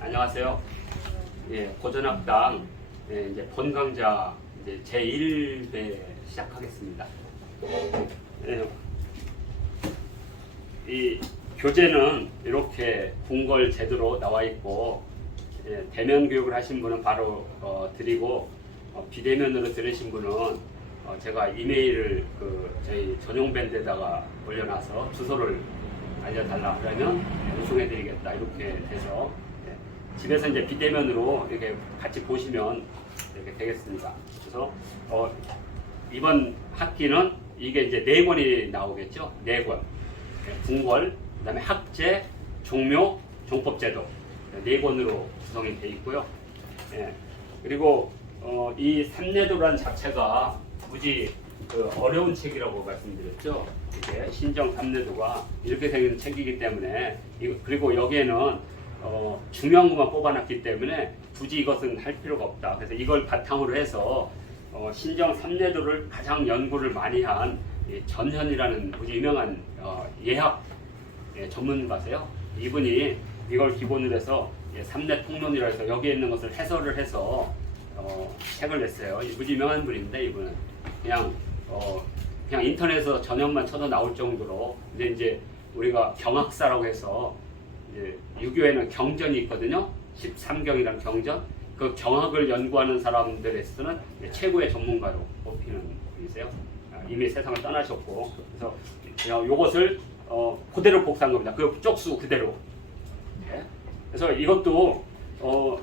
안녕하세요. 예, 고전학당 이제 본강좌 이제 제1회 시작하겠습니다. 이 교재는 이렇게 궁궐 제도로 나와 있고, 대면 교육을 하신 분은 바로 드리고, 비대면으로 들으신 분은 제가 이메일을 저희 전용 밴드에다가 올려놔서 주소를 알려달라 그러면 운송해드리겠다 이렇게 돼서 집에서 이제 비대면으로 이렇게 같이 보시면 이렇게 되겠습니다. 그래서 이번 학기는 이게 이제 4권이 나오겠죠. 4권. 궁궐, 그다음에 학제, 종묘, 종법제도 4권으로 구성이 되어 있고요. 그리고 이 삼례도란 자체가 무지 어려운 책이라고 말씀드렸죠. 이게 신정 삼례도가 이렇게 생긴 책이기 때문에, 그리고 여기에는 중요한 것만 뽑아놨기 때문에 굳이 이것은 할 필요가 없다. 그래서 이걸 바탕으로 해서 신정 삼례도를 가장 연구를 많이 한 전현이라는 아주 유명한 예학 전문가세요. 이분이 이걸 기본으로 해서 삼례 통론이라 해서 여기에 있는 것을 해설을 해서 책을 냈어요. 무지 유명한 분인데, 이분은 그냥 인터넷에서 전형만 쳐도 나올 정도로. 근데 이제 우리가 경학사라고 해서 이제 유교에는 경전이 있거든요. 13경이라는 경전. 그 경학을 연구하는 사람들에서는 최고의 전문가로 뽑히는 분이세요. 이미 세상을 떠나셨고, 그래서 그냥 요것을 그대로 복사한 겁니다. 그 쪽수 그대로. 그래서 이것도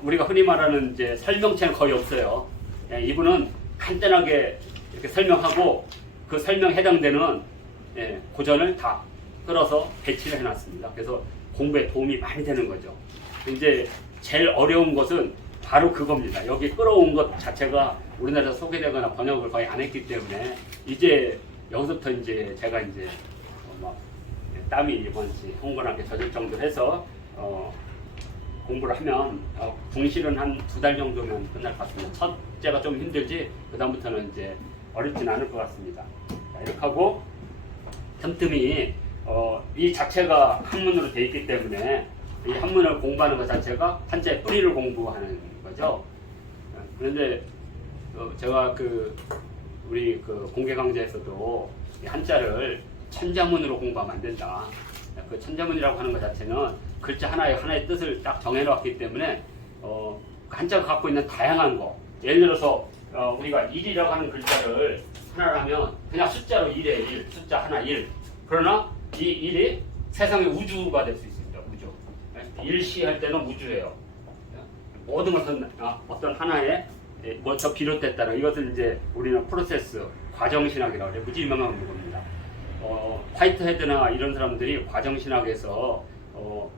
우리가 흔히 말하는 이제 설명체는 거의 없어요. 이분은 간단하게 이렇게 설명하고 그 설명에 해당되는 고전을 다 끌어서 배치를 해놨습니다. 그래서 공부에 도움이 많이 되는 거죠. 이제 제일 어려운 것은 바로 그겁니다. 여기 끌어온 것 자체가 우리나라에서 소개되거나 번역을 거의 안 했기 때문에, 이제 여기서부터 이제 제가 이제 막 땀이 이번치 흥건하게 젖을 정도로 해서 공부를 하면 궁실은 한 2달 정도면 끝날 것 같습니다. 첫째가 좀 힘들지 그 다음부터는 이제 어렵진 않을 것 같습니다. 자, 이렇게 하고 틈틈이 이 자체가 한문으로 되어 있기 때문에 이 한문을 공부하는 것 자체가 한자의 뿌리를 공부하는 거죠. 그런데 제가 우리 공개 강좌에서도 한자를 천자문으로 공부하면 안 된다. 그 천자문이라고 하는 것 자체는 글자 하나의 뜻을 딱 정해놓았기 때문에 한자가 갖고 있는 다양한 거, 예를 들어서 우리가 1이라고 하는 글자를 하나를 하면 그냥 숫자로 1에 1, 숫자 하나 1. 그러나 이 1이 세상의 우주가 될 수 있습니다. 우주. 일시할 때는 우주예요. 모든 것은 어떤 하나의 뭐저 비롯됐다는, 이것을 이제 우리는 프로세스, 과정신학이라고 해요. 무지 유명한 겁니다. 화이트헤드나 이런 사람들이 과정신학에서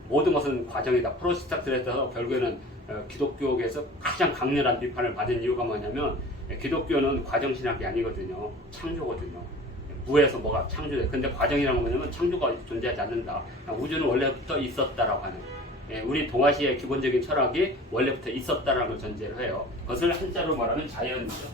모든 것은 과정이다, 프로세스를 해서 결국에는 기독교에서 가장 강렬한 비판을 받은 이유가 뭐냐면, 기독교는 과정신학이 아니거든요. 창조거든요. 무에서 뭐가 창조돼. 근데 과정이라는 건 뭐냐면 창조가 존재하지 않는다. 우주는 원래부터 있었다라고 하는. 우리 동아시아의 기본적인 철학이 원래부터 있었다라는 걸 전제로 해요. 그것을 한자로 말하면 자연이죠.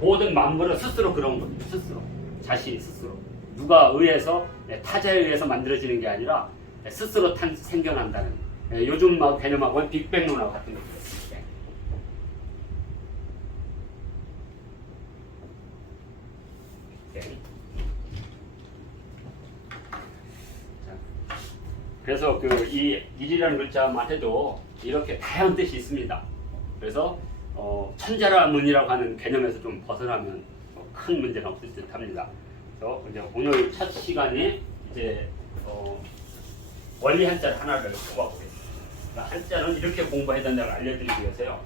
모든 만물은 스스로 그런 겁니다. 스스로. 자신 스스로. 누가 의해서, 타자에 의해서 만들어지는 게 아니라 스스로 생겨난다는. 요즘 개념하고는 빅뱅론하고 같은 거죠. 그래서 이 일이라는 글자만 해도 이렇게 다양한 뜻이 있습니다. 그래서 천자라문이라고 하는 개념에서 좀 벗어나면 큰 문제는 없을 듯 합니다. 그래서 이제 오늘 첫 시간이 이제 원리 한자를 하나를 뽑아보겠습니다. 한자는 이렇게 공부해야 된다고 알려드리기 위해서요.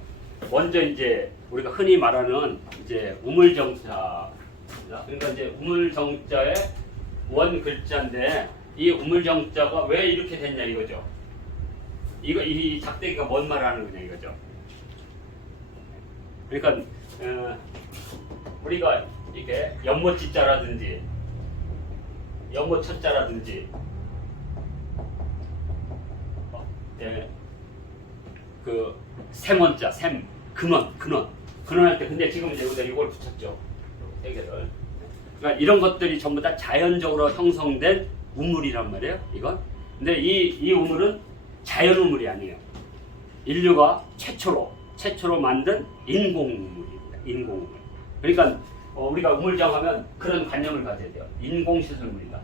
먼저 이제 우리가 흔히 말하는 이제 우물정자. 그러니까 이제 우물정자의 원 글자인데, 이 우물정자가 왜 이렇게 됐냐 이거죠. 이 작대기가 뭔 말을 하는 거냐 이거죠. 그러니까 우리가 이게 연못지자라든지 연못천자라든지 그 샘원자, 근원할 때, 근데 지금 이제 우리가 이걸 붙였죠. 세 개를. 그러니까 이런 것들이 전부 다 자연적으로 형성된 우물이란 말이에요. 이건 근데 이 우물은 자연 우물이 아니에요. 인류가 최초로 만든 인공 우물입니다. 인공 우물. 그러니까 우리가 우물장 하면 그런 관념을 가져야 돼요. 인공 시설물이다.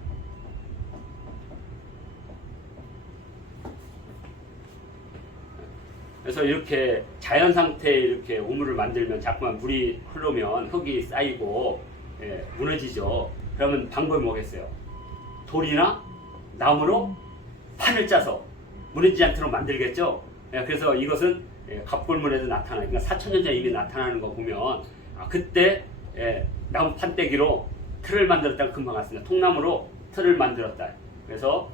그래서 이렇게 자연 상태에 이렇게 우물을 만들면 자꾸만 물이 흐르면 흙이 쌓이고 무너지죠. 그러면 방법이 뭐겠어요? 돌이나 나무로 판을 짜서 무너지지 않도록 만들겠죠. 그래서 이것은 갑골문에도 나타나요. 그러니까 4,000년 전에 이미 나타나는 거 보면 그때 나무 판때기로 틀을 만들었다가 금방 왔습니다. 통나무로 틀을 만들었다. 그래서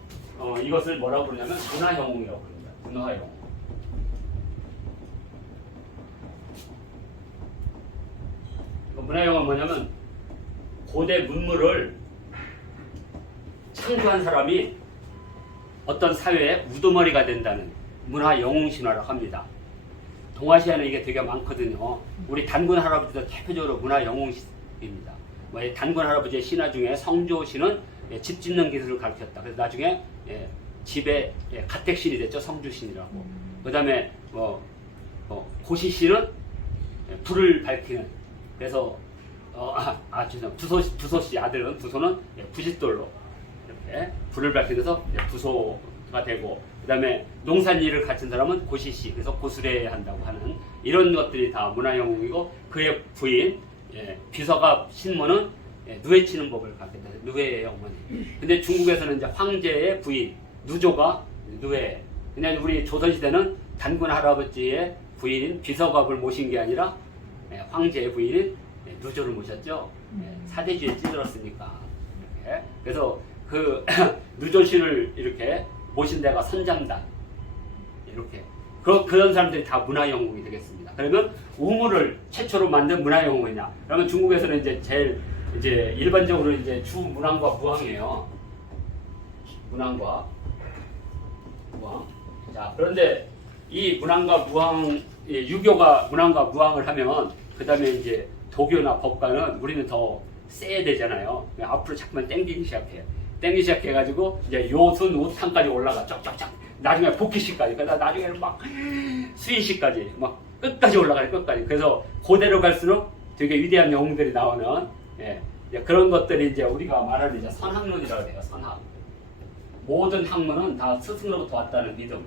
이것을 뭐라고 부르냐면 문화영웅이라고 부릅니다. 문화영웅. 문화영웅은 뭐냐면 고대 문물을 창조한 사람이 어떤 사회의 우두머리가 된다는 문화영웅 신화를 합니다. 동아시아는 이게 되게 많거든요. 우리 단군 할아버지도 대표적으로 문화영웅입니다. 단군 할아버지의 신화 중에 성조신은 집 짓는 기술을 가르쳤다. 그래서 나중에 집에 가택신이 됐죠. 성주신이라고. 그 다음에 고시신은 불을 밝히는. 그래서 부소씨 아들은 부소는 부싯돌로 이렇게 불을 밝히면서 부소가 되고, 그 다음에 농산일을 갖춘 사람은 고시씨, 그래서 고수레 한다고 하는 이런 것들이 다 문화영웅이고, 그의 부인 비서가 신모는 누에 치는 법을 가르쳤다. 누에의 어머니. 근데 중국에서는 이제 황제의 부인 누조가 누에. 그냥 우리 조선시대는 단군 할아버지의 부인인 비서갑을 모신 게 아니라 황제의 부인인 누조를 모셨죠. 사대주의에 찌들었으니까. 이렇게. 그래서 그 누조신을 이렇게 모신 데가 선장단. 이렇게. 그런 사람들이 다 문화영웅이 되겠습니다. 그러면 우물을 최초로 만든 문화영웅이냐? 그러면 중국에서는 제일 일반적으로 주 문왕과 무왕이에요. 문왕과 무왕. 자, 그런데 이 문왕과 무왕, 유교가 문왕과 무왕을 하면 그 다음에 도교나 법과는 우리는 더 세야 되잖아요. 앞으로 자꾸만 땡기기 시작해요. 땡기기 시작해가지고 요순 우탕까지 올라가 쫙쫙쫙. 나중에 복희씨까지. 그러다 나중에는 막 수인씨까지 막 끝까지 올라가요. 끝까지. 그래서 고대로 갈수록 되게 위대한 영웅들이 나오는 그런 것들이 우리가 말하는 선학론이라고 해요. 선학. 모든 학문은 다 스승으로부터 왔다는 믿음.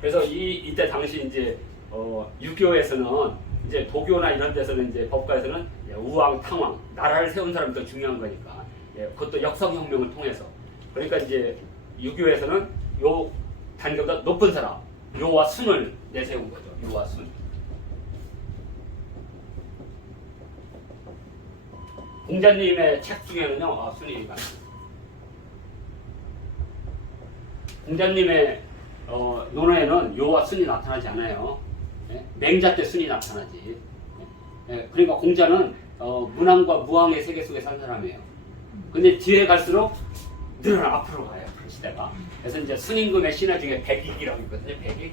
그래서 이때 당시 유교에서는 도교나 이런 데서는 법과에서는 우왕, 탕왕, 나라를 세운 사람이 더 중요한 거니까. 그것도 역성혁명을 통해서. 그러니까 유교에서는 요 단계보다 높은 사람, 요와 순을 내세운 거죠. 요와 순. 공자님의 책 중에는요, 순이 많습니다. 공자님의 논어에는 요와 순이 나타나지 않아요. 맹자 때 순이 나타나지. 그러니까 공자는 문왕과 무왕의 세계 속에 산 사람이에요. 근데 뒤에 갈수록 늘어나 앞으로 가요. 그 시대가. 그래서 순임금의 신화 중에 백익이라고 있거든요. 백익.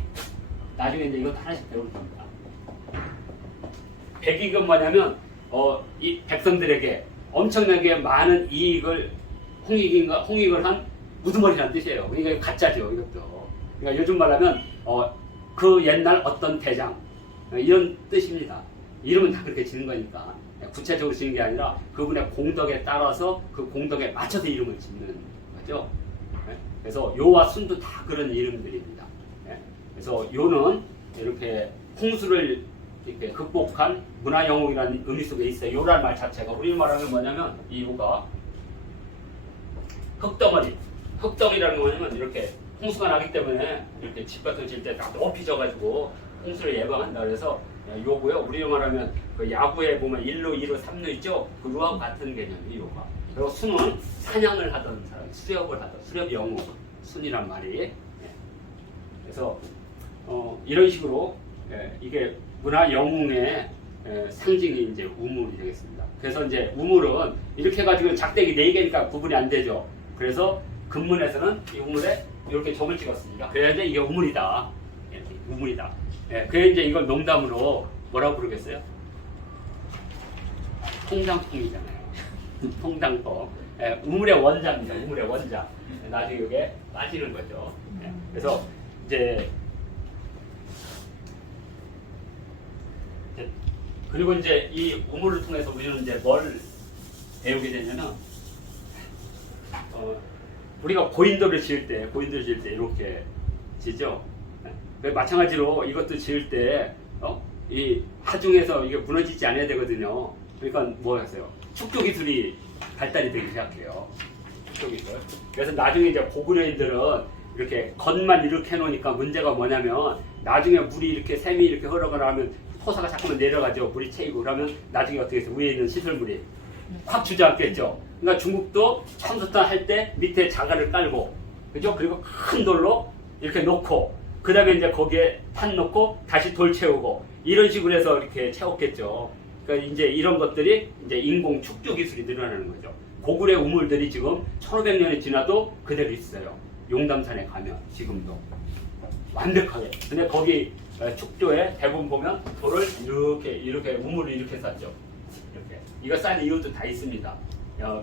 나중에 이것도 하나씩 배울 겁니다. 백익은 뭐냐면 이 백성들에게 엄청나게 많은 이익을 홍익을 한 우두머리라는 뜻이에요. 그러니까 가짜죠, 이것도. 그러니까 요즘 말하면 그 옛날 어떤 대장 이런 뜻입니다. 이름은 다 그렇게 지는 거니까 구체적으로 지는 게 아니라 그분의 공덕에 따라서 그 공덕에 맞춰서 이름을 짓는 거죠. 그래서 요와 순도 다 그런 이름들입니다. 그래서 요는 이렇게 홍수를 이렇게 극복한 문화영웅이라는 의미 속에 있어요. 요라는 말 자체가 우리 말하면 뭐냐면 이 요가 흙덩어리. 흙덩이라는 거 뭐냐면 이렇게 홍수가 나기 때문에 이렇게 집 같은 거 질 때 다 높이 져가지고 홍수를 예방한다 그래서 요고요. 우리 말하면 그 야구에 보면 1루, 2루, 3루 있죠? 그거와 같은 개념이 요가. 그리고 순은 사냥을 하던 사람, 수렵을 하던 수렵 영웅, 순이란 말이. 그래서 이런 식으로 이게 문화 영웅의 상징이 우물이 되겠습니다. 그래서 우물은 이렇게 해가지고 작대기 4개니까 구분이 안 되죠. 그래서 근문에서는 이 우물에 이렇게 점을 찍었습니다. 그래야 이게 우물이다. 우물이다. 그래야 이걸 농담으로 뭐라고 부르겠어요? 통장통이잖아요. 통당법. 우물의 원자입니다. 우물의 원자. 나중에 이게 빠지는 거죠. 그래서 이제 그리고 이제 이 우물을 통해서 우리는 이제 뭘 배우게 되냐면 우리가 고인돌을 지을 때 이렇게 지죠. 마찬가지로 이것도 지을 때 이 하중에서 이게 무너지지 않아야 되거든요. 그러니까 뭐 하세요? 축조 기술이 발달이 되기 시작해요. 축조 기술. 그래서 나중에 이제 고구려인들은 이렇게 겉만 이렇게 해놓으니까 문제가 뭐냐면 나중에 물이 이렇게 샘이 이렇게 흐르거나 하면 토사가 자꾸만 내려가죠. 물이 채이고 그러면 나중에 어떻게 해서 위에 있는 시설물이 확 주저앉겠죠. 그러니까 중국도 첨수탄 할 때 밑에 자갈을 깔고, 그죠? 그리고 큰 돌로 이렇게 놓고, 그 다음에 이제 거기에 탄 놓고 다시 돌 채우고 이런 식으로 해서 이렇게 채웠겠죠. 그러니까 이제 이런 것들이 이제 인공 축조 기술이 늘어나는 거죠. 고구려 우물들이 지금 1500년이 지나도 그대로 있어요. 용담산에 가면 지금도 완벽하게. 근데 거기 축조에 대부분 보면 돌을 이렇게 우물을 이렇게 쌌죠. 이렇게. 이거 쌓는 이유도 다 있습니다.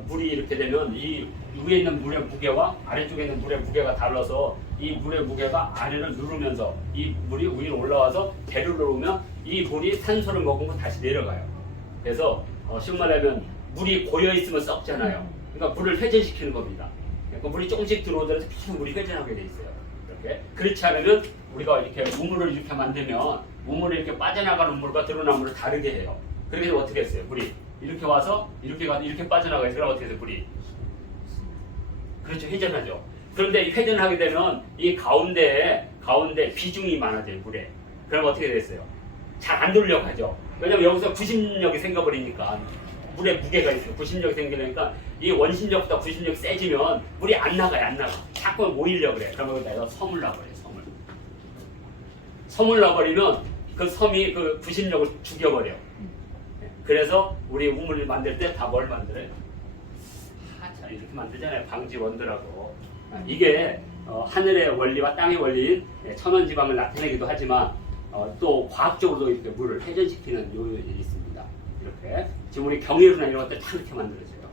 물이 이렇게 되면 이 위에 있는 물의 무게와 아래쪽에 있는 물의 무게가 달라서 이 물의 무게가 아래를 누르면서 이 물이 위로 올라와서 배를 누르면 이 물이 산소를 머금고 다시 내려가요. 그래서 쉬운 말하면 물이 고여 있으면 썩잖아요. 그러니까 물을 회전시키는 겁니다. 그러니까 물이 조금씩 들어오더라도 계속 물이 회전하게 돼 있어요. 이렇게. 그렇지 않으면 우리가 이렇게 우물을 이렇게 만들면 우물이 이렇게 빠져나가는 물과 드러나는 물을 다르게 해요. 그렇게 되면 어떻게 했어요? 물이 이렇게 와서 이렇게 가서 이렇게 빠져나가요. 그럼 어떻게 돼요? 물이 그렇죠. 회전하죠. 그런데 회전하게 되면 이 가운데 비중이 많아져요. 물에. 그럼 어떻게 됐어요? 잘 안 돌려가죠. 왜냐면 여기서 구심력이 생겨버리니까 물에 무게가 있어요. 구심력이 생기니까 이 원심력보다 구심력이 세지면 물이 안 나가요. 안 나가. 자꾸 모이려고 그래. 그러면 내가 섬을 놔버려요. 섬을 놔버리면 그 섬이 그 구심력을 죽여버려. 그래서 우리 우물을 만들 때 다 뭘 만들어요? 자, 이렇게 만들잖아요. 방지원들하고. 이게 하늘의 원리와 땅의 원리인 천원지방을 나타내기도 하지만 또 과학적으로도 이렇게 물을 회전시키는 요인이 있습니다. 이렇게 지금 우리 경유로나 이런 것들 다 이렇게 만들어져요.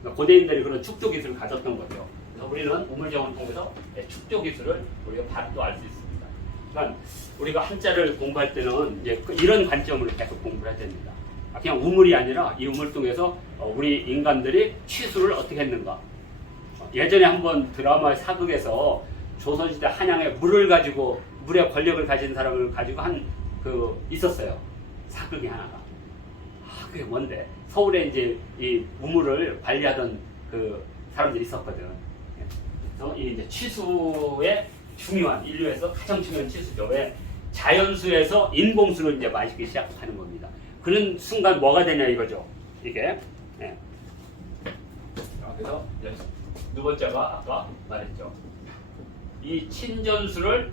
그러니까 고대인들이 그런 축조 기술을 가졌던 거죠. 그래서 우리는 우물정을 통해서 축조 기술을 우리가 바로 알 수 있습니다. 그러니까 우리가 한자를 공부할 때는 이제 이런 관점으로 계속 공부를 해야 됩니다. 그냥 우물이 아니라 이 우물 통해서 우리 인간들이 취수를 어떻게 했는가. 예전에 한번 드라마 사극에서 조선시대 한양에 물을 가지고 물의 권력을 가진 사람을 가지고 있었어요. 사극이 하나가. 그게 뭔데? 서울에 이제 이 우물을 관리하던 그 사람들이 있었거든. 그래서 이 이제 취수의 중요한 인류에서 가장 중요한 취수죠. 왜? 자연수에서 인공수를 이제 마시기 시작하는 겁니다. 그런 순간 뭐가 되냐 이거죠. 이게. 네. 그래서 두 번째가 아까 말했죠. 이 친전수를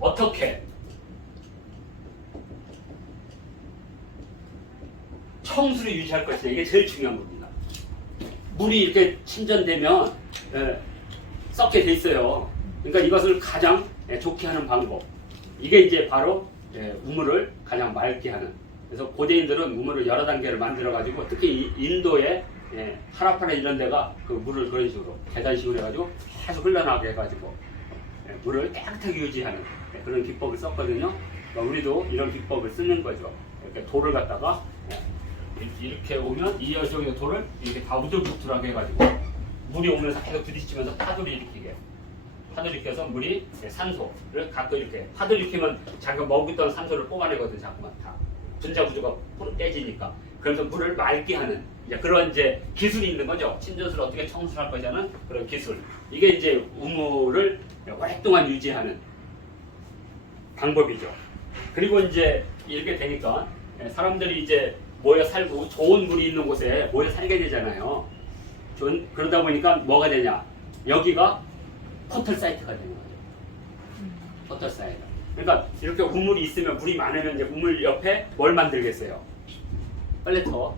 어떻게 청수를 유지할 것이냐 이게 제일 중요한 겁니다. 물이 이렇게 침전되면 썩게 돼 있어요. 그러니까 이것을 가장 좋게 하는 방법. 이게 이제 바로 우물을 가장 맑게 하는. 그래서 고대인들은 우물을 여러 단계를 만들어가지고 특히 인도의 하라파나 이런 데가 그 물을 그런 식으로 계단식으로 해가지고 계속 흘러나가게 해가지고 물을 깨끗하게 유지하는 그런 기법을 썼거든요. 그러니까 우리도 이런 기법을 쓰는 거죠. 이렇게 돌을 갖다가 이렇게 오면 이 여정의 돌을 이렇게 다 우들부들하게 해가지고 물이 오면서 계속 부딪히면서 파도를 일으키게. 파도를 일으켜서 물이 산소를 갖고 이렇게 파도를 일으키면 자기가 먹었던 산소를 뽑아내거든요. 자꾸만 다. 분자 구조가 깨지니까. 그래서 물을 맑게 하는 그런 이제 기술이 있는 거죠. 친전수를 어떻게 청수할 거냐는 그런 기술. 이게 이제 우물을 오랫동안 유지하는 방법이죠. 그리고 이제 이렇게 되니까 사람들이 이제 모여 살고 좋은 물이 있는 곳에 모여 살게 되잖아요. 그러다 보니까 뭐가 되냐? 여기가 포털 사이트가 되는 거죠. 포털 사이트. 그러니까 이렇게 우물이 있으면 물이 많으면 이제 우물 옆에 뭘 만들겠어요? 빨래터.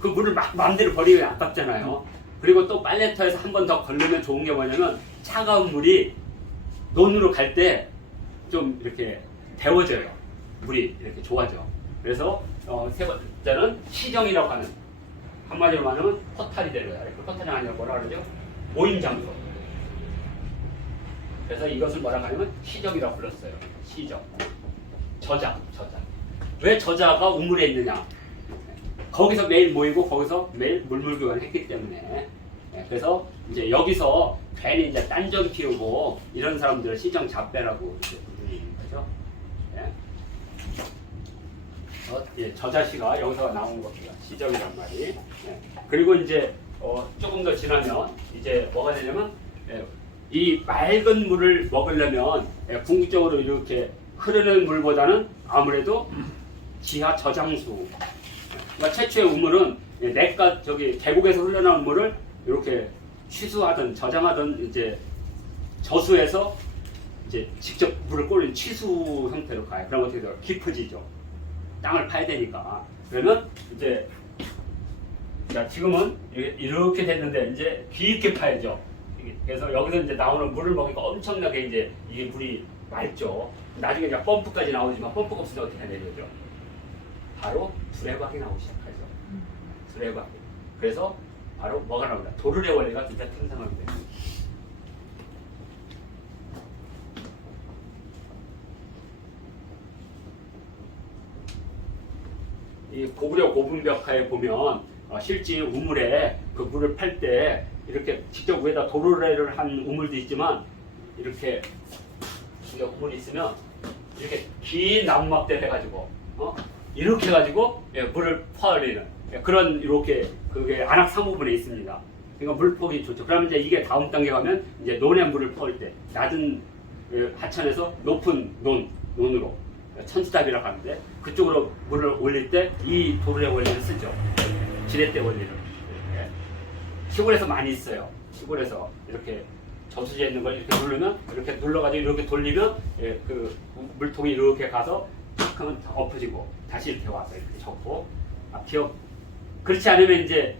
그 물을 막 마음대로 버리면 아깝잖아요. 그리고 또 빨래터에서 한 번 더 걸르면 좋은 게 뭐냐면 차가운 물이 논으로 갈 때 좀 이렇게 데워져요. 물이 이렇게 좋아져. 그래서 세 번째는 시정이라고 하는 한마디로 말하면 포탈이 되는 거야. 그 포탈이 아니라 뭐라 그러죠? 모임 장소. 그래서 이것을 뭐라 하냐면 시적이라고 불렀어요. 시적. 저자. 왜 저자가 우물에 있느냐? 거기서 매일 모이고 거기서 매일 물물교환을 했기 때문에. 그래서 이제 여기서 괜히 이제 딴전 피우고 이런 사람들을 시정 잡배라고 이렇게 부르는 거죠. 저자시가 여기서 나온 겁니다. 시정이란 말이. 그리고 이제 조금 더 지나면 이제 뭐가 되냐면 이 맑은 물을 먹으려면 궁극적으로 이렇게 흐르는 물보다는 아무래도 지하 저장수. 그러니까 최초의 우물은 내가 저기 계곡에서 흘러나온 물을 이렇게 취수하든 저장하든 이제 저수해서 이제 직접 물을 꼬린 취수 형태로 가요. 그럼 어떻게 돼요? 깊어지죠. 땅을 파야 되니까. 그러면 이제 지금은 이렇게 됐는데 이제 깊게 파야죠. 그래서 여기서 이제 나오는 물을 먹으니까 엄청나게 이제 이게 물이 맑죠. 나중에 이제 펌프까지 나오지만 펌프가 없으면 어떻게 해야 되죠? 바로 두레박이 나오기 시작하죠. 두레박이. 그래서 바로 뭐가 나옵니다. 도르래 원리가 진짜 탄생하게 됩니다. 이 고구려 고분벽화에 보면 실제 우물에 그 물을 팔 때 이렇게 직접 위에다 도르래를 한 우물도 있지만 이렇게 우물이 있으면 이렇게 긴 나무막대 해가지고 이렇게 해가지고 물을 퍼올리는 그런 이렇게 그게 안압 상부분에 있습니다. 그러니까 물폭이 좋죠. 그러면 이제 이게 다음 단계 가면 이제 논에 물을 퍼올 때 낮은 하천에서 높은 논으로 천수답이라고 하는데 그쪽으로 물을 올릴 때 이 도르래 원리를 쓰죠. 지렛대 원리를. 시골에서 많이 있어요. 시골에서 이렇게 저수지에 있는 걸 이렇게 누르면 이렇게 눌러가지고 이렇게 돌리면 그 물통이 이렇게 가서 탁 하면 엎어지고 다시 이렇게 와서 이렇게 접고 기억. 그렇지 않으면 이제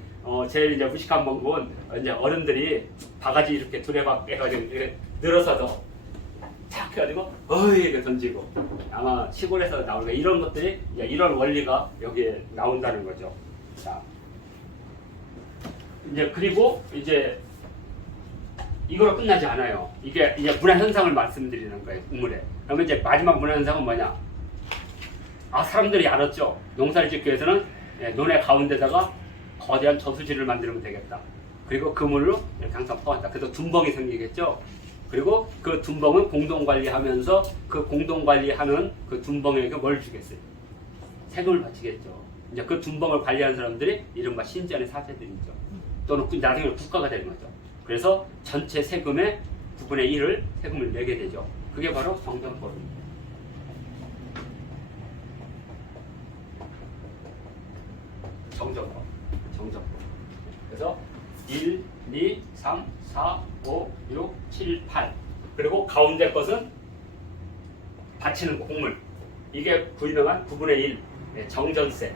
제일 이제 무식한 방법은 이제 어른들이 바가지 이렇게 두레박 해가지고 이렇게 늘어서서 탁 해가지고 이렇게 던지고 아마 시골에서 나오는 거 이런 것들이 이런 원리가 여기에 나온다는 거죠. 자, 이제 그리고 이제 이거로 끝나지 않아요. 이게 이제 문화 현상을 말씀드리는 거예요. 우물에. 그러면 이제 마지막 문화 현상은 뭐냐? 사람들이 알았죠. 농사를 짓기 위해서는 논의 가운데다가 거대한 저수지를 만들면 되겠다. 그리고 그 물로 이렇게 항상 퍼간다. 그래서 둔벙이 생기겠죠. 그리고 그 둔벙은 공동관리하면서 그 공동관리하는 그 둔벙에게 뭘 주겠어요? 세금을 바치겠죠. 이제 그 둔벙을 관리하는 사람들이 이른바 신전의 사제들이죠. 또는 나중에 국가가 되는 거죠. 그래서 전체 세금의 9분의 1을 세금을 내게 되죠. 그게 바로 정전법입니다. 정전법. 그래서 1, 2, 3, 4, 5, 6, 7, 8 그리고 가운데 것은 바치는 곡물. 이게 유명한 9분의 1 정전세.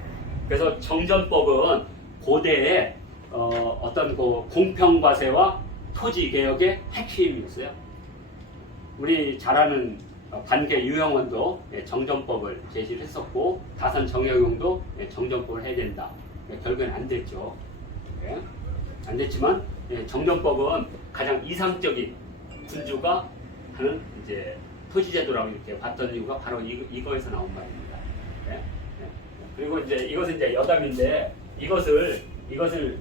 그래서 정전법은 고대에 어떤 그 공평과세와 토지개혁의 핵심이었어요. 우리 잘 아는 반개 유형원도 정전법을 제시를 했었고 다산 정약용도 정전법을 해야 된다. 결국엔 안 됐죠. 안 됐지만 정전법은 가장 이상적인 군주가 하는 이제 토지제도라고 이렇게 봤던 이유가 바로 이거에서 나온 말입니다. 그리고 이제 이것은 이제 여담인데 이것을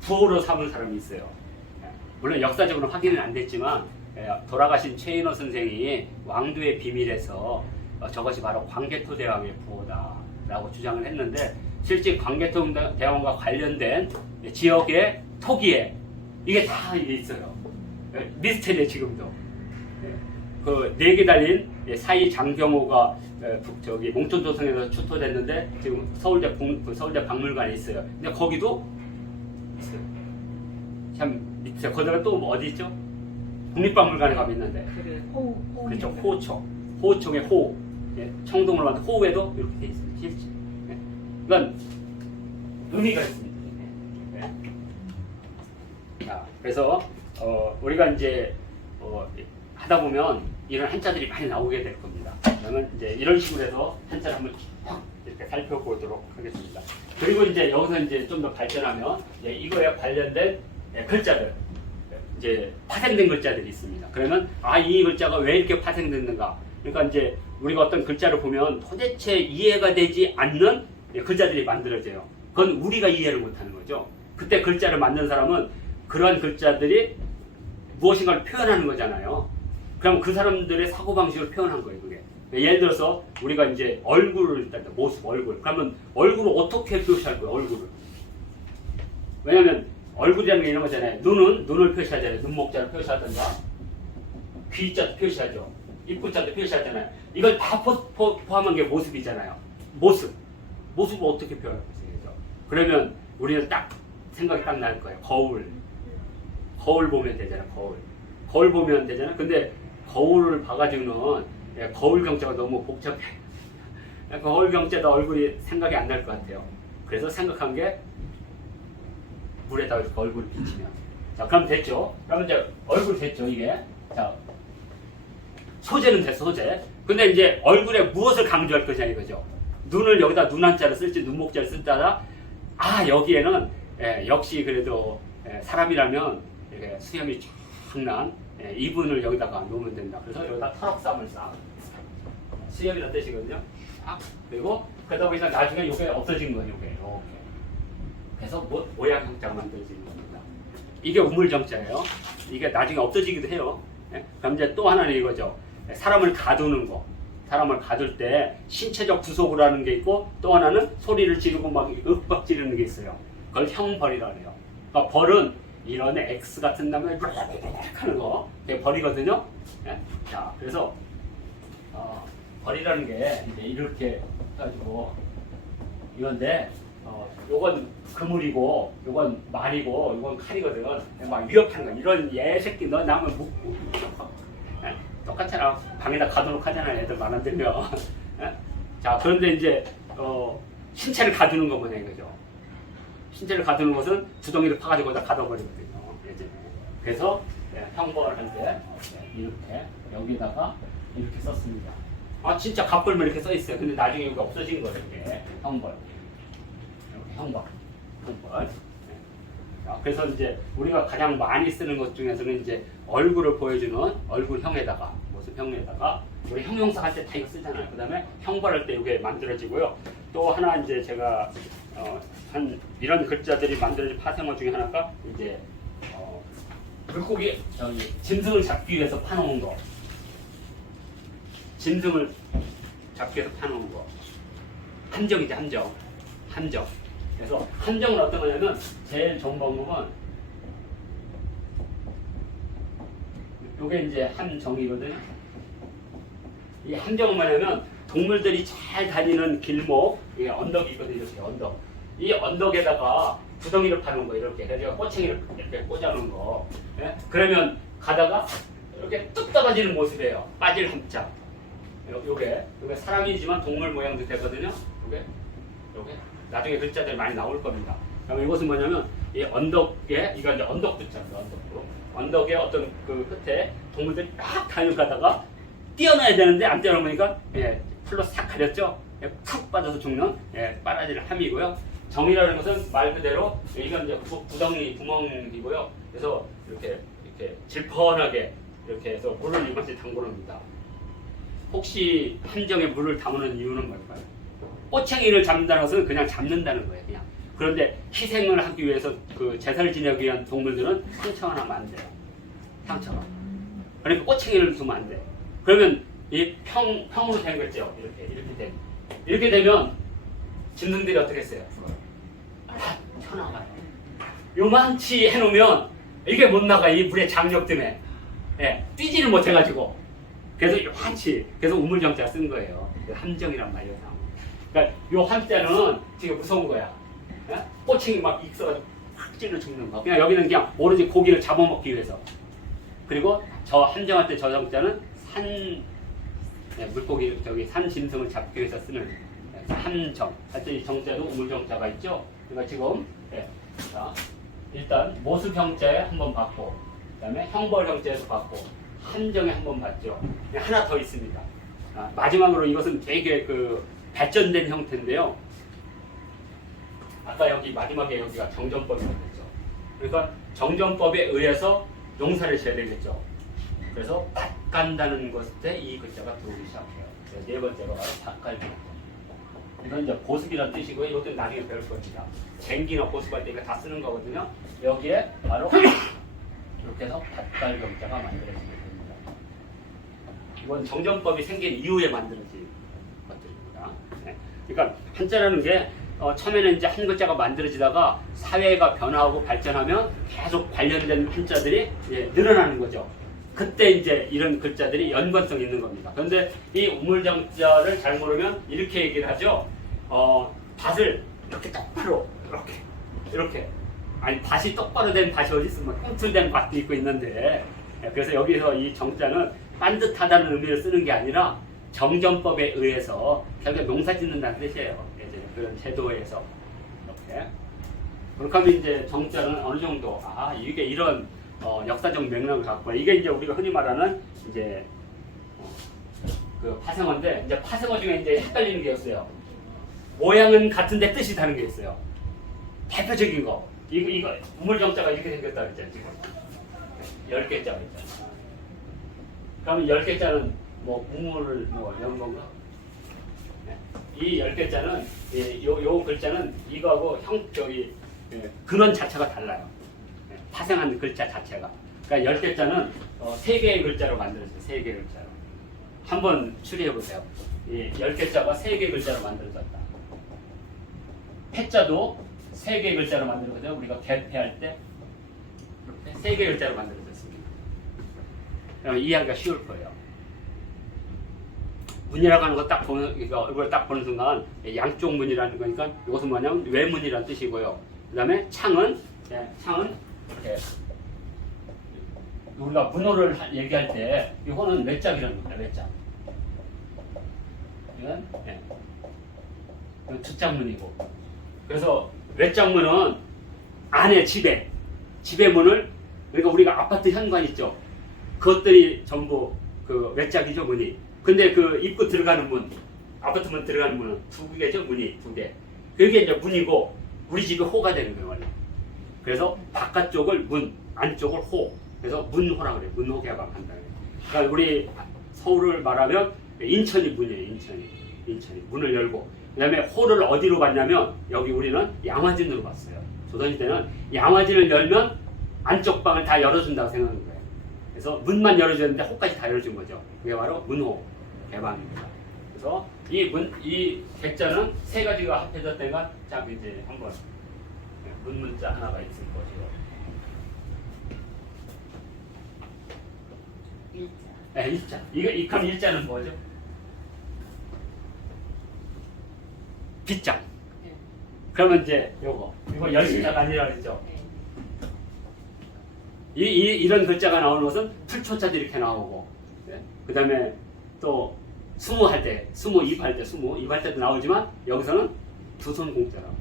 부호로 삼은 사람이 있어요. 물론 역사적으로 확인은 안 됐지만 돌아가신 최인호 선생이 왕도의 비밀에서 저것이 바로 광개토대왕의 부호다라고 주장을 했는데 실제 광개토대왕과 관련된 지역의 토기에 이게 다 이게 있어요. 미스테리에 지금도 그 4개 달린 사이 장경호가 저기 몽촌조성에서 추토됐는데 지금 서울대 박물관에 있어요. 근데 거기도 있어요. 참 밑에 거기다가 또 어디 있죠? 국립박물관에 가면 있는데. 그렇죠. 호초의 호. 청동으로 만든 호에도 이렇게 돼 있습니다. 실제. 그러니까 의미가 있습니다. 자, 그래서 우리가 이제 하다 보면 이런 한자들이 많이 나오게 될 겁니다. 그러면 이제 이런 식으로 해서 한자를 한번 확 이렇게 살펴보도록 하겠습니다. 그리고 이제 여기서 이제 좀 더 발전하면 이거에 관련된 글자들, 이제 파생된 글자들이 있습니다. 그러면 이 글자가 왜 이렇게 파생됐는가? 그러니까 이제 우리가 어떤 글자를 보면 도대체 이해가 되지 않는 글자들이 만들어져요. 그건 우리가 이해를 못하는 거죠. 그때 글자를 만든 사람은 그러한 글자들이 무엇인가를 표현하는 거잖아요. 그럼 그 사람들의 사고방식을 표현한 거예요, 그게. 예를 들어서 우리가 이제 얼굴을 일단 모습, 얼굴. 그러면 얼굴을 어떻게 표시할 거예요, 얼굴을? 왜냐면 얼굴이라는 게 이런 거잖아요. 눈을 표시하잖아요. 눈목자를 표시하든가, 귀자도 표시하죠. 입구자도 표시하잖아요. 이걸 다 포함한 게 모습이잖아요. 모습을 어떻게 표현하겠어요? 그러면 우리는 딱 생각이 딱 날 거예요. 거울 보면 되잖아요. 거울 보면 되잖아요. 근데 거울을 봐가지고는 거울 경자가 너무 복잡해. 거울 경자도 얼굴이 생각이 안 날 것 같아요. 그래서 생각한 게 물에다 이렇게 얼굴을 비치면. 자, 그럼 됐죠? 그러면 이제 얼굴 됐죠, 이게. 자, 소재는 됐어, 소재. 근데 이제 얼굴에 무엇을 강조할 거냐 이거죠. 눈을 여기다 눈 한자를 쓸지 눈목자를 쓸다가 여기에는 역시 그래도 사람이라면 이렇게 수염이 쫙난 이분을 여기다가 놓으면 된다. 그래서 여기다 털옥삼을 쌓아. 수염이라는 뜻이거든요. 그리고 그러다 보니까 나중에 이게 없어진 거예요. 이게 이렇게. 그래서 모양 형자가 만들어지는 겁니다. 이게 우물정자예요. 이게 나중에 없어지기도 해요. 그럼 이제 또 하나는 이거죠. 사람을 가두는 거. 사람을 가둘 때 신체적 구속을 하는 게 있고 또 하나는 소리를 지르고 막 윽박 지르는 게 있어요. 그걸 형벌이라고 해요. 그러니까 벌은 이런 X 같은 다음에 하는 거 그게 벌이거든요. 자, 그래서 벌이라는 게 이제 이렇게 해가지고 이건데 요건 그물이고 요건 말이고 요건 칼이거든. 막 위협하는 거. 이런 새끼 너 나면 묵고 똑같잖아. 방에다 가두놓고 하잖아. 애들 말 안 들면. 자, 그런데 이제 신체를 가두는 거 뭐냐 이거죠. 신체를 가두는 것은 두덩이를 파가지고 다 가둬버리거든요. 예전에. 그래서 형벌을 할 때 이렇게 여기다가 이렇게 썼습니다. 진짜 갑벌만 이렇게 써 있어요. 근데 나중에 여기가 없어진 거예요. 이게 형벌. 이렇게 형벌. 자, 그래서 이제 우리가 가장 많이 쓰는 것 중에서는 이제 얼굴을 보여주는 얼굴형에다가 모습형에다가 우리 형용사 할 때 다 이거 쓰잖아요. 그 다음에 형벌할 때 이게 만들어지고요. 또 하나 이제 제가 한 이런 글자들이 만들어진 파생어 중에 하나가 이제 물고기 짐승을 잡기 위해서 파놓은 거. 짐승을 잡기 위해서 파놓은 거. 함정이죠, 함정. 그래서 함정은 어떤 거냐면 제일 좋은 방법은 이게 이제 함정이거든요. 이 함정은 뭐냐면 동물들이 잘 다니는 길목, 이게 언덕이 있거든요. 이렇게 언덕. 이 언덕에다가 구덩이를 파는 거 이렇게 그래서 꼬챙이를 이렇게 꽂아놓은 거. 그러면 가다가 이렇게 뚝 떨어지는 모습이에요. 빠질 함자. 요게 사람이지만 동물 모양도 되거든요. 요게 나중에 글자들이 많이 나올 겁니다. 그럼 이것은 뭐냐면 이 언덕에 이거 이제 언덕 붙잡니다. 언덕에 어떤 그 끝에 동물들이 딱 달려가다가 뛰어나야 되는데 안 뛰어넘으니까 풀로 싹 가렸죠. 푹 빠져서 죽는 빠라지를 함이고요. 정이라는 것은 말 그대로 이건 이제 구멍이고요. 그래서 이렇게 질펀하게 이렇게 해서 물을 이것이 담그는 혹시 함정에 물을 담는 이유는 뭘까요? 꼬챙이를 잡는다는 것은 그냥 잡는다는 거예요. 그냥. 그런데 희생을 하기 위해서 그 제사를 지내기 위한 동물들은 상처가 나면 안 돼요. 상처가. 그러니까 꼬챙이를 두면 안 돼. 그러면 이 평으로 된 거죠. 이렇게 되면 짐승들이 어떻게 했어요? 튀어나가요. 요만치 해놓으면 이게 못 나가. 이 물의 장력 때문에. 뛰지를 못해가지고. 그래서 요만치. 그래서 우물정자 쓴 거예요. 함정이란 말이에요. 그러니까 요 함자는 되게 무서운 거야. 꼬챙이 막 익어가지고 확 찔러 죽는 거. 그냥 여기는 그냥 오로지 고기를 잡아먹기 위해서. 그리고 저 함정할 때 저 정자는 물고기 산 짐승을 잡기 위해서 쓰는 함정. 할 때 이 정자도 우물정자가 있죠. 그러니까 지금 자, 일단 모습형자에 한번 봤고, 그다음에 형벌형자에서 봤고, 함정에 한번 봤죠. 하나 더 있습니다. 마지막으로 이것은 되게 발전된 형태인데요. 아까 여기 마지막에 여기가 정전법이라고 했죠. 그러니까 정전법에 의해서 용사를 지어야 되겠죠. 그래서 밭간다는 것에 이 글자가 들어오기 시작해요. 네 번째로 바로 밭갈기. 이건 이제 보습이라는 뜻이고 이것도 나중에 배울 겁니다. 쟁기나 보습할 때 이거 다 쓰는 거거든요. 여기에 바로 이렇게 해서 밭갈경자가 만들어지게 됩니다. 이건 정전법이 생긴 이후에 만들어진 것들입니다. 네. 그러니까 한자라는 게 처음에는 이제 한 글자가 만들어지다가 사회가 변화하고 발전하면 계속 관련된 한자들이 늘어나는 거죠. 그때 이제 이런 글자들이 연관성이 있는 겁니다. 그런데 이 우물정자를 잘 모르면 이렇게 얘기를 하죠. 밭을 이렇게 똑바로 이렇게 아니 밭이 똑바로 된 밭이 어디 있으면 꿈틀된 밭도 있고 있는데 그래서 여기서 이 정자는 반듯하다는 의미를 쓰는 게 아니라 정전법에 의해서 결국 농사 짓는다는 뜻이에요. 이제 그런 제도에서 이렇게 그렇게 하면 이제 정자는 어느 정도 이게 이런 역사적 맥락을 갖고 이게 이제 우리가 흔히 말하는 이제 그 파생어인데 이제 파생어 중에 이제 헷갈리는 게 있어요. 모양은 같은데 뜻이 다른 게 있어요. 대표적인 거 이거 우물정자가 이렇게 생겼다 그랬잖아요. 지금 10개자가 있잖아요. 그러면 10개자는 뭐 우물을 뭐 이런 건가? 네. 이 10개자는 요 글자는 이거하고 근원 자체가 달라요. 파생한 글자 자체가. 그러니까 10개자는 3개의 글자로 만들어져요. 3개의 글자로. 한번 추리해 보세요. 이 10개자가 3개의 글자로 만들어졌다. 패자도 3개의 글자로 만들어졌거든요. 우리가 개패할 때 이렇게 3개의 글자로 만들어졌습니다. 그러면 이해하기가 쉬울 거예요. 문이라고 하는 거 딱 보는, 이걸 딱 보는 순간 양쪽 문이라는 거니까 이것은 뭐냐면 외문이라는 뜻이고요. 그 다음에 창은 이렇게 우리가 문호를 얘기할 때 이 호는 외짝이라는 겁니다. 외짝. 이건 뒷장문이고. 그래서 외짝문은 안에 집에 문을 그러니까 우리가 아파트 현관 있죠. 그것들이 전부 그 외짝이죠 문이. 근데 그 입구 들어가는 문, 아파트 문 들어가는 문은 2개죠 문이 2개. 그게 이제 문이고 우리 집이 호가 되는 거예요 원래. 그래서 바깥쪽을 문, 안쪽을 호. 그래서 문호라고 그래요. 문호 개방한다. 그러니까 우리 서울을 말하면 인천이 문이에요. 인천이 문을 열고. 그 다음에 호를 어디로 봤냐면 여기 우리는 양화진으로 봤어요. 조선시대는 양화진을 열면 안쪽 방을 다 열어준다고 생각하는 거예요. 그래서 문만 열어줬는데 호까지 다 열어준 거죠. 그게 바로 문호 개방입니다. 그래서 이 개자는 3가지가 합해졌다가 자 이제 한번 문자 하나가 있을 거죠. 일자. 그럼 일자는 뭐죠? 빗장. 그러면 이제 이거 10글자가 아니라 그랬죠. 이런 글자가 나오는 것은 풀초자도 이렇게 나오고, 그 다음에 또 수무할 때, 입할 때도 나오지만 여기서는 두손 공자라고.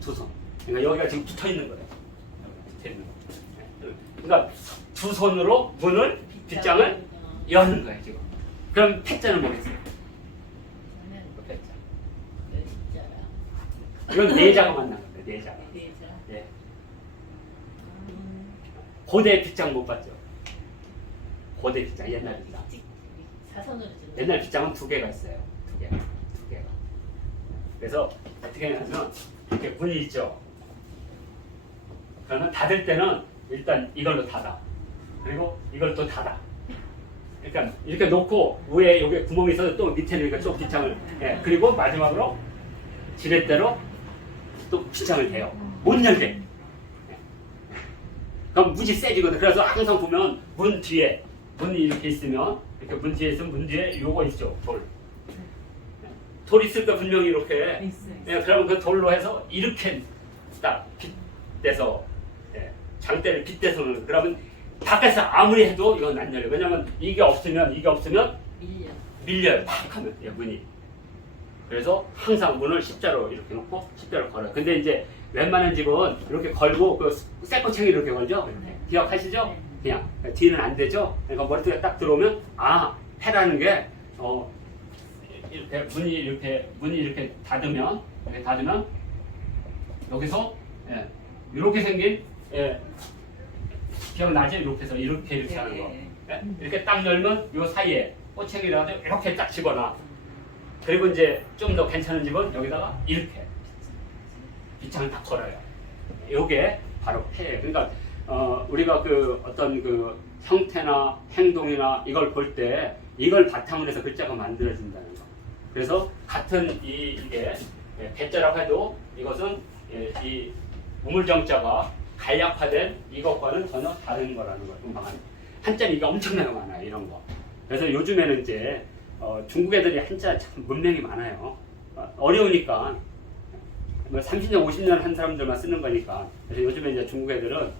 두손. 그러니까 여기가 지금 붙어 있는 거예요. 그러니까 두 손으로 문을 빗장을 여는 거예요 지금. 그럼 패자는 뭐겠어요? 이건 내자가 만난 거예요. 내자가. 예. 고대 빗장 못 봤죠? 고대 빗장 옛날 빗장. 옛날 빗장은 2개가 있어요. 2개가. 그래서 어떻게 하냐면 이렇게 문이 있죠. 그러면 닫을 때는 일단 이걸로 닫아. 그리고 이걸 또 닫아. 그러니까 이렇게 놓고 위에 여기 구멍이 있어서 또 밑에는 이렇게 또 빗장을. 그리고 마지막으로 지렛대로 또 빗장을 대요. 못 열게. 그럼 무지 세지거든. 그래서 항상 보면 문 뒤에 문이 이렇게 있으면 이렇게 문 뒤에 있으면 문 뒤에 요거 있죠. 돌 있을 때 분명히 이렇게. 그러면 그 돌로 해서 이렇게 딱 빗대서 장대를 빗대서는 그러면 밖에서 아무리 해도 이건 안 열려요. 왜냐면 이게 없으면 밀려요. 팍 하면 문이. 그래서 항상 문을 십자로 이렇게 놓고 십자로 걸어요. 근데 이제 웬만한 집은 이렇게 걸고 그 쇠꼬챙이 이렇게 걸죠. 기억하시죠? 그냥 뒤는 안 되죠. 그러니까 머리통에 딱 들어오면 패라는 게 이렇게 문이 이렇게 닫으면 여기서 이렇게 생긴 기억나죠? 이렇게 해서 이렇게 하는 거. 이렇게 딱 열면 요 사이에 꼬챙이를 가지고 이렇게 딱 집어놔. 그리고 이제 좀 더 괜찮은 집은 여기다가 이렇게 빗장을 딱 걸어요. 요게 바로 폐예요. 그러니까 우리가 그 어떤 그 형태나 행동이나 이걸 볼 때 이걸 바탕으로 해서 글자가 만들어진다는 거. 그래서 같은 이게 배자라고 해도 이것은 이 우물정자가 간략화된 이것과는 전혀 다른 거라는 거예요. 금방 한자리가 엄청나게 많아요. 이런 거. 그래서 요즘에는 이제 중국 애들이 한자 참 문명이 많아요. 어려우니까 뭐 30년, 50년 한 사람들만 쓰는 거니까. 그래서 요즘에 이제 중국 애들은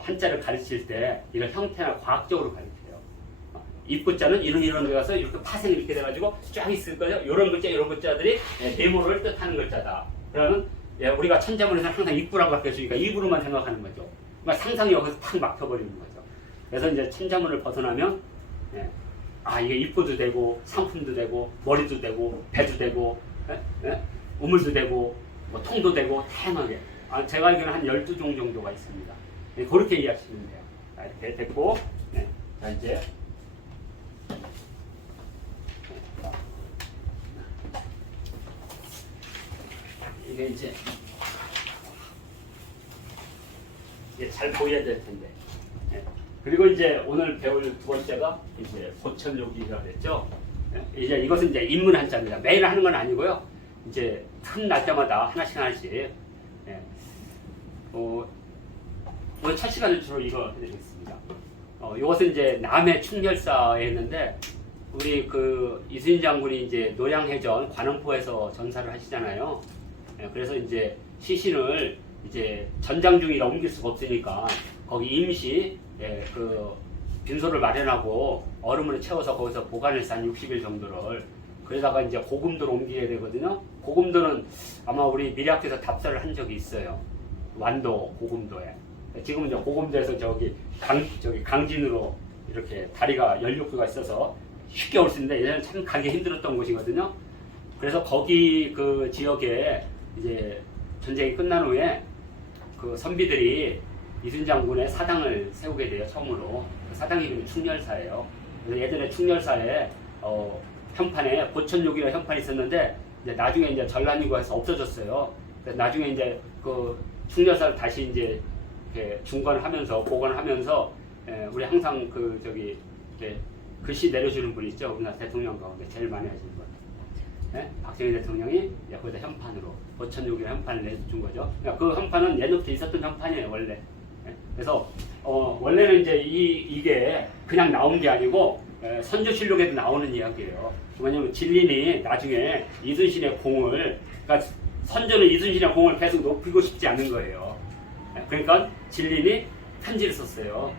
한자를 가르칠 때 이런 형태나 과학적으로 가르쳐요. 입구자는 이런 데 가서 이렇게 파생이 이렇게 돼가지고 쫙 있을 거예요. 이런 글자, 이런 글자들이 네모를 뜻하는 글자다. 그러면 우리가 천자문에서 항상 입구라고 가르쳐주니까 입으로만 생각하는 거죠. 그러니까 상상이 여기서 탁 막혀버리는 거죠. 그래서 이제 천자문을 벗어나면 이게 입구도 되고 상품도 되고 머리도 되고 배도 되고 우물도 되고 뭐 통도 되고 다양하게 제가 알기로는 한 12종 정도가 있습니다. 그렇게 이해하시면 돼요. 이렇게 됐고 자 이제 이게 이제 잘 보여야 될 텐데. 그리고 이제 오늘 배울 두 번째가 이제 보천요기라고 그랬죠. 이제 이것은 이제 인문 한자입니다. 매일 하는 건 아니고요. 이제 큰 날짜마다 하나씩. 오늘 첫 시간은 주로 이거 해드리겠습니다. 이것은 이제 남해 충렬사에 했는데 우리 그 이순신 장군이 이제 노량해전 관음포에서 전사를 하시잖아요. 그래서 이제 시신을 이제 전장 중이라 옮길 수가 없으니까 거기 임시 그 빈소를 마련하고 얼음을 채워서 거기서 보관해서 한 60일 정도를 그러다가 이제 고금도로 옮기게 되거든요. 고금도는 아마 우리 미리학교에서 답사를 한 적이 있어요. 완도 고금도에. 지금은 이제 고금도에서 저기 강진으로 이렇게 다리가 연륙구가 있어서 쉽게 올 수 있는데 예전에 참 가기 힘들었던 곳이거든요. 그래서 거기 그 지역에 이제 전쟁이 끝난 후에 그 선비들이 이순신 장군의 사당을 세우게 돼요. 처음으로. 그 사당 이름이 충렬사예요. 그래서 예전에 충렬사에 현판에 보천요기라는 현판이 있었는데 이제 나중에 이제 전란이고 해서 없어졌어요. 나중에 이제 그 충렬사를 다시 이제 이렇게 중건하면서 복원하면서 우리 항상 그 저기 글씨 내려주는 분 있죠. 우리나라 대통령 가운데 제일 많이 하시는 분. 박정희 대통령이 거기다 현판으로 보천요기라는 현판을 내준 거죠. 그러니까 그 현판은 예전부터 있었던 현판이에요. 원래. 그래서 원래는 이제 이게 그냥 나온 게 아니고 선조실록에도 나오는 이야기예요. 왜냐면 진린이 나중에 이순신의 공을 그러니까 선조는 이순신의 공을 계속 높이고 싶지 않은 거예요. 그러니까 진린이 편지를 썼어요.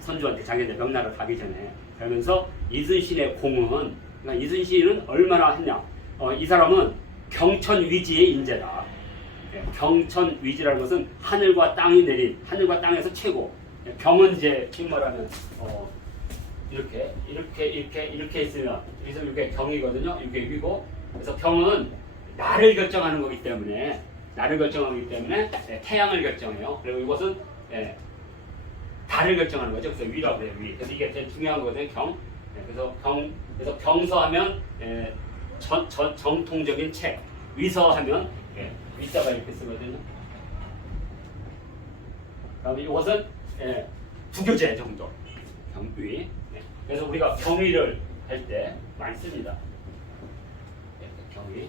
선조한테 자기네 명나라 가기 전에. 그러면서 이순신의 공은 그러니까 이순신은 얼마나 했냐. 이 사람은 경천위지의 인재다. 경천위지라는 것은 하늘과 땅이 내린 하늘과 땅에서 최고. 경은 이제 지금 말하면 이렇게 있으면 그래서 이게 경이거든요. 이게 위고. 그래서 경은 나를 결정하는 거기 때문에 태양을 결정해요. 그리고 이것은 달을 결정하는 거죠. 그래서 위라고 해요. 위. 그래서 이게 제일 중요한 거거든요. 경. 그래서 경서하면 정통적인 책. 위서하면 위자가 이렇게 쓰거든요. 그다음에 이것은 부교재 정도. 경위. 그래서 우리가 경위를 할 때 많이 씁니다. 경위.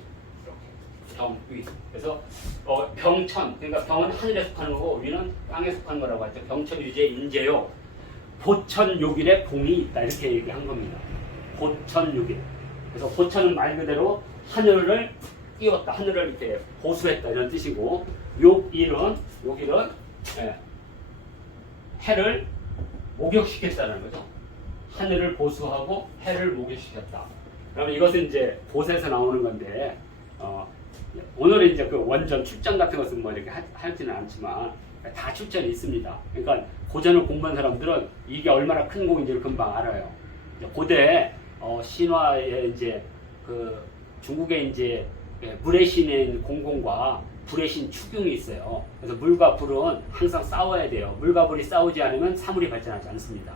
경위. 그래서 병천. 그러니까 병은 하늘에 속하는 거고 위는 땅에 속하는 거라고 하죠. 병천유지의 인재요. 보천요길에 공이 있다. 이렇게 얘기한 겁니다. 보천요길. 그래서 보천은 말 그대로 하늘을 띄웠다. 하늘을 이렇게 보수했다. 이런 뜻이고 요길은 해를 목욕시켰다는 거죠. 하늘을 보수하고 해를 목욕시켰다. 그러면 이것은 이제 보세에서 나오는 건데 오늘은 이제 그 원전 출전 같은 것은 뭐 이렇게 하지는 않지만 다 출전이 있습니다. 그러니까 고전을 공부한 사람들은 이게 얼마나 큰 공인지를 금방 알아요. 고대 신화에 이제 그 중국의 이제 물의 신인 공공과 불의 신 추경이 있어요. 그래서 물과 불은 항상 싸워야 돼요. 물과 불이 싸우지 않으면 사물이 발전하지 않습니다.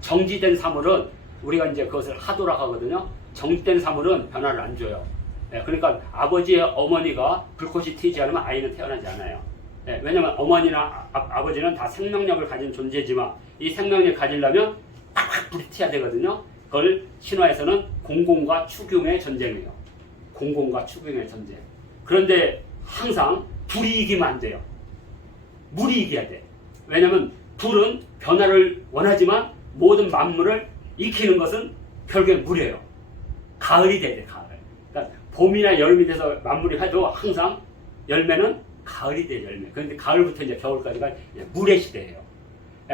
정지된 사물은 우리가 이제 그것을 하도록 하거든요. 정지된 사물은 변화를 안 줘요. 그러니까 아버지의 어머니가 불꽃이 튀지 않으면 아이는 태어나지 않아요. 왜냐면 어머니나 아버지는 다 생명력을 가진 존재지만 이 생명력을 가지려면 팍팍 불이 튀어야 되거든요. 그걸 신화에서는 공공과 추경의 전쟁이에요. 공공과 추경의 전쟁. 그런데 항상 불이 이기면 안 돼요. 물이 이겨야 돼. 왜냐면 불은 변화를 원하지만 모든 만물을 익히는 것은 결국엔 물이에요. 가을이 돼야 돼, 가을. 그러니까 봄이나 여름이 돼서 만물이 해도 항상 열매는 가을이 돼, 열매. 그런데 가을부터 이제 겨울까지가 물의 시대예요.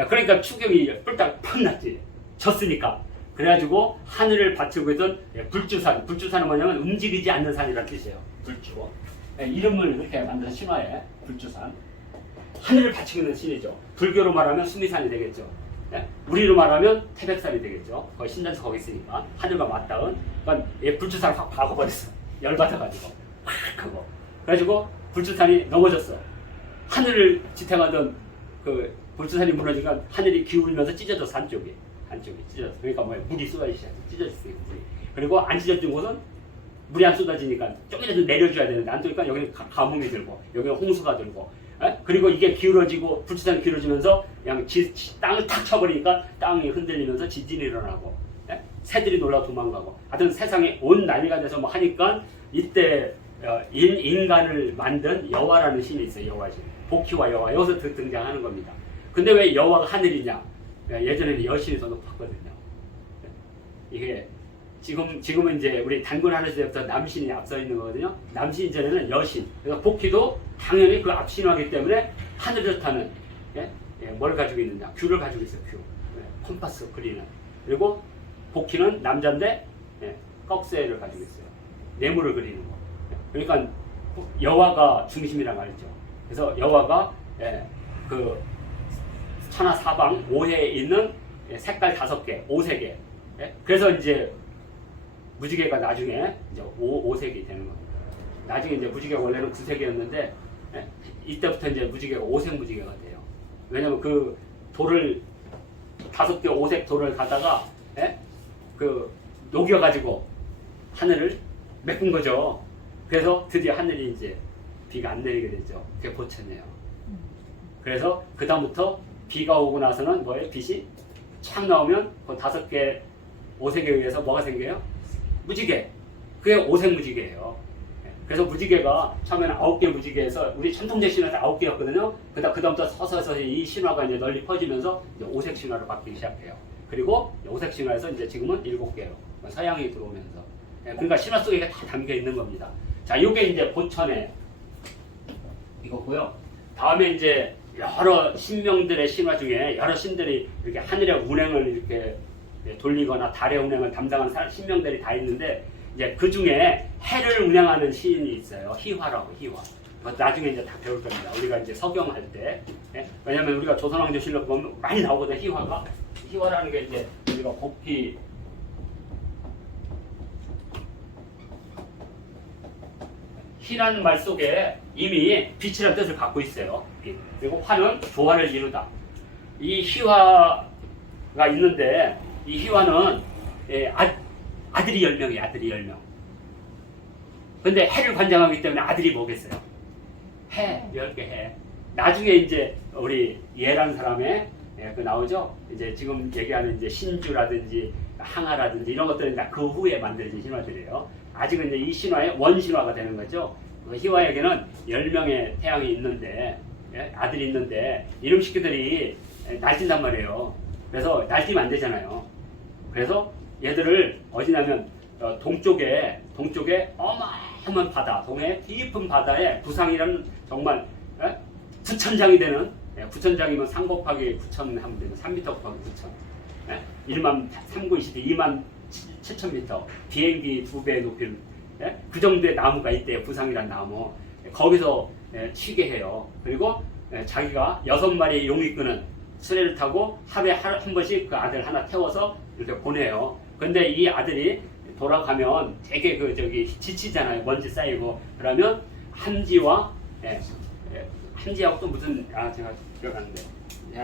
그러니까 추경이 뿔딱 폈났지. 졌으니까. 그래가지고 하늘을 받치고 있던 불주산. 불주산은 뭐냐면 움직이지 않는 산이라는 뜻이에요. 불주. 이름을 이렇게 만들어서 신화에 불주산. 하늘을 받치고 있는 신이죠. 불교로 말하면 수미산이 되겠죠. 우리로 말하면 태백산이 되겠죠. 거기 신전서 거기 있으니까 하늘과 맞닿은. 그러니까 불주산을 확 박아버렸어. 열받아가지고 확 하고. 그래가지고 불주산이 넘어졌어. 하늘을 지탱하던 그 불주산이 무너지니까 하늘이 기울면서 찢어졌어. 한쪽이 찢어졌어. 그러니까 뭐야, 물이 쏟아지기 시작해. 찢어졌어요, 물이. 그리고 안 찢어진 곳은 물이 안 쏟아지니까 조금이라도 내려줘야 되는데 안 쏟으니까 여기는 가뭄이 들고 여기는 홍수가 들고. 그리고 이게 기울어지고 불주산이 기울어지면서 그냥 땅을 탁 쳐버리니까 땅이 흔들리면서 지진이 일어나고 새들이 놀라 도망가고. 하여튼 세상에 온 난리가 돼서 뭐 하니까 이때 인간을 만든 여호와라는 신이 있어요. 여호와신. 복희와 여호와. 여기서 등장하는 겁니다. 근데 왜 여호와가 하늘이냐? 예전에는 여신이 더 높았거든요. 이게 지금은 이제 우리 단군 하늘 시대부터 남신이 앞서 있는 거거든요. 남신 이전에는 여신. 그래서 복희도 당연히 그 앞신화이기 때문에 하늘을 타는 뭘 가지고 있느냐? 귤을 가지고 있어요. 귤. 컴파스 그리는. 그리고 복희는 남자인데 꺽쇠를 가지고 있어요. 네모를 그리는 거. 그러니까 여호와가 중심이란 말이죠. 그래서 여호와가 그 천하 사방 오해에 있는 색깔 5개, 오색에. 그래서 이제 무지개가 나중에 이제 오색이 되는 겁니다. 나중에 이제 무지개가 원래는 9색이었는데 이때부터 이제 무지개가 5색 무지개가 돼요. 왜냐면 그 돌을 5개 5색 돌을 가다가 그 녹여가지고 하늘을 메꾼 거죠. 그래서 드디어 하늘이 이제 비가 안 내리게 되죠. 그게 보천이에요. 그래서 그 다음부터 비가 오고 나서는 뭐예요? 빛이 착 나오면 그 5개 5색에 의해서 뭐가 생겨요? 무지개. 그게 5색 무지개예요. 그래서 무지개가 처음에는 9개 무지개에서 우리 천통제 신화에서 9개였거든요. 그다음부터 서서히 이 신화가 이제 널리 퍼지면서 이제 5색 신화로 바뀌기 시작해요. 그리고 5색 신화에서 이제 지금은 7개로 서양이 들어오면서. 그러니까 신화 속에 다 담겨 있는 겁니다. 자, 이게 이제 보천의 이거고요. 다음에 이제 여러 신명들의 신화 중에 여러 신들이 이렇게 하늘의 운행을 이렇게 돌리거나 달의 운행을 담당하는 신명들이 다 있는데 이제 그 중에 해를 운행하는 시인이 있어요. 희화라고, 희화. 나중에 이제 다 배울 겁니다. 우리가 이제 석영할 때. 왜냐면 우리가 조선왕조실록 보면 많이 나오거든, 희화가. 희화라는 게 이제 우리가 고피, 희라는 말 속에 이미 빛이라는 뜻을 갖고 있어요. 빛. 그리고 화는 조화를 이루다. 이 희화가 있는데 이 희화는 아들이 10명이에요. 아들이 10명. 근데 해를 관장하기 때문에 아들이 뭐겠어요? 해, 10개 해. 나중에 이제 우리 예라는 사람의 그 나오죠? 이제 지금 얘기하는 이제 신주라든지 항아라든지 이런 것들은 다 그 후에 만들어진 신화들이에요. 아직은 이제 이 신화의 원신화가 되는 거죠. 그 희화에게는 10명의 태양이 있는데, 아들이 있는데, 이름 식구들이 날뛴단 말이에요. 그래서 날뛰면 안 되잖아요. 그래서 얘들을 어디냐면, 동쪽에 어마어마한 바다, 동해 깊은 바다에 부상이라는 정말 9천장이 되는, 9천장이면 3 곱하기 9천 하면 되면 3m 곱하기 9천. 1만 3구20대 2만 7,000m 비행기 2배 높이는 그 정도의 나무가 있대요. 부상이란 나무. 거기서 쉬게 해요. 그리고 자기가 6마리의 용이 끄는 수레를 타고 하루에 한 번씩 그 아들 하나 태워서 이렇게 보내요. 근데 이 아들이 돌아가면 되게 지치잖아요. 먼지 쌓이고. 그러면 한지와 예, 한지하고 또 무슨 제가 기억하는데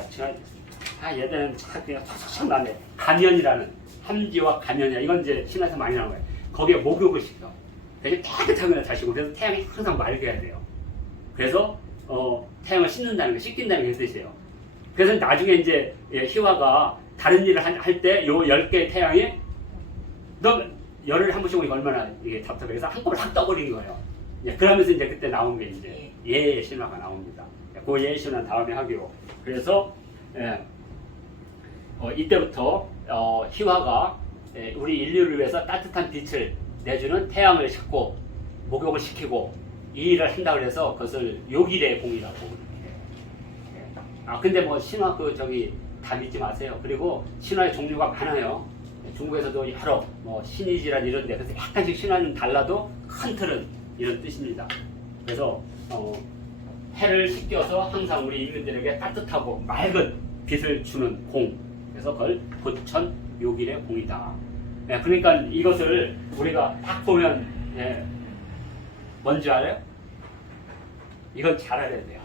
제가 예전에는 그냥 쏙쏙 나네. 가면이라는 함지와 가면이야. 이건 이제 신화에서 많이 나온 거예요. 거기에 목욕을 시켜. 되게 깨끗하게 자시고 그래서 태양이 항상 맑아야 돼요. 그래서 태양을 씻는다는 거, 씻긴다는 게 뜻이에요. 그래서 나중에 이제 희화가 다른 일을 할 때 요 10개의 태양이 너 열을 한 번씩 오니까 얼마나 이게 답답해. 그래서 한꺼번에 확 떠버린 거예요. 그러면서 이제 그때 나온 게 이제 예의 신화가 나옵니다. 그 예의 신화는 다음에 하기로. 그래서 이때부터 희화가 우리 인류를 위해서 따뜻한 빛을 내주는 태양을 싣고 목욕을 시키고 이 일을 한다고 해서 그것을 요길의 공이라고 이렇게. 근데 뭐 신화 다 믿지 마세요. 그리고 신화의 종류가 많아요. 중국에서도 여러 신이지란 이런데 그래서 약간씩 신화는 달라도 큰 틀은 이런 뜻입니다. 그래서 해를 씻겨서 항상 우리 인민들에게 따뜻하고 맑은 빛을 주는 공. 그래서 그걸 보천 요길의 공이다. 그러니까 이것을 우리가 딱 보면 뭔지 알아요? 이건 잘 알아야 돼요.